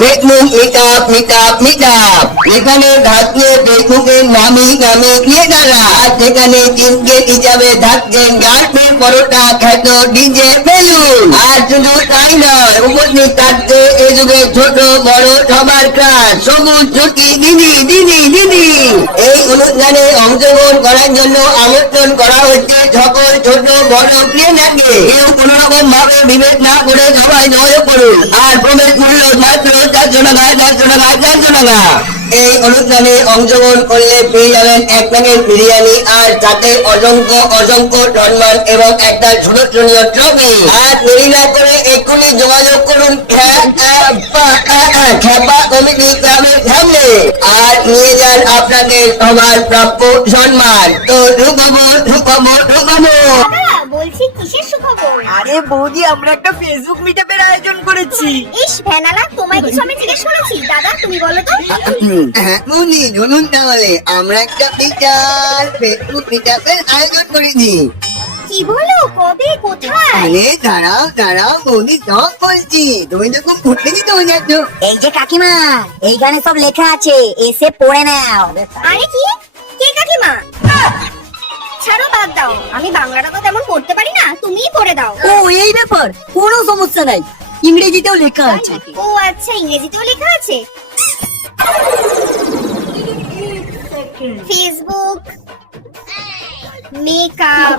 Facebook meetup এখানে থাকছে ফেসবুকের নামি ক্রিয়েটাররা, আর সেখানে টিমকে হিসাবে থাকছেন গার্মেন্ট পরোটা খ্যাত ডিজে বেলুন। আর শুধু তাই নয়, উপস্থিত থাকছে এ যুগে ছোট বড় সবার ক্লাস সবুজ ছুটি দিদি। এই অনুষ্ঠানে অংশগ্রহণ করার জন্য আমন্ত্রণ করা হচ্ছে সকল ছোট বড় ক্রিয়েটারকে। কেউ কোন রকম ভাবে বিবেক না করে সবাই যোগাযোগ করুন। আর প্রবেশ মূল্য মাত্র 400 টাকা। এই অনুষ্ঠানে অংশগ্রহণ করলে পেয়ে যাবেন এক প্যাকেট বিরিয়ানি, আর সাথে অসংখ্য সম্মান এবং একটা সুদর্শনীয় ট্রফি। আর দেরি না করে এক্ষুনি যোগাযোগ করুন খ্যাপা কমিটি ক্লাবের সামনে, আর নিয়ে যান আপনাদের সবার প্রাপ্য সম্মান। তো ঢুকাবো। দাদা, বলছি কিসের সুখবর? আরে বৌদি, আমরা একটা ফেসবুক মিটআপের আয়োজন করেছি। ইস ভ্যানালা, তোমায় কিছু আমি জিজ্ঞেস করেছি। দাদা তুমি বলো তো। বুঝলি, শুনুন তাহলে আমরা একটা বিশাল ফেসবুক মিটআপের আয়োজন করেছি। কি বলো? কবে, কোথায়? আরে দাঁড়াও বৌদি, সব বলছি। তুমি তো খুব ফুটে দিতে হয়ে যাচ্ছ। এই যে কাকিমা, এইখানে সব লেখা আছে, এসে পড়ে নাও। আরে কি? কে কাকিমা? ছাড়ো, বাদ দাও। আমি বাংলাটা তো তেমন পড়তে পারি না, তুমিই পড়ে দাও। ও এই ব্যাপার, কোনো সমস্যা নাই, ইংরেজিতেও লেখা আছে। ও আচ্ছা, ইংরেজিতেও লেখা আছে। Facebook makeup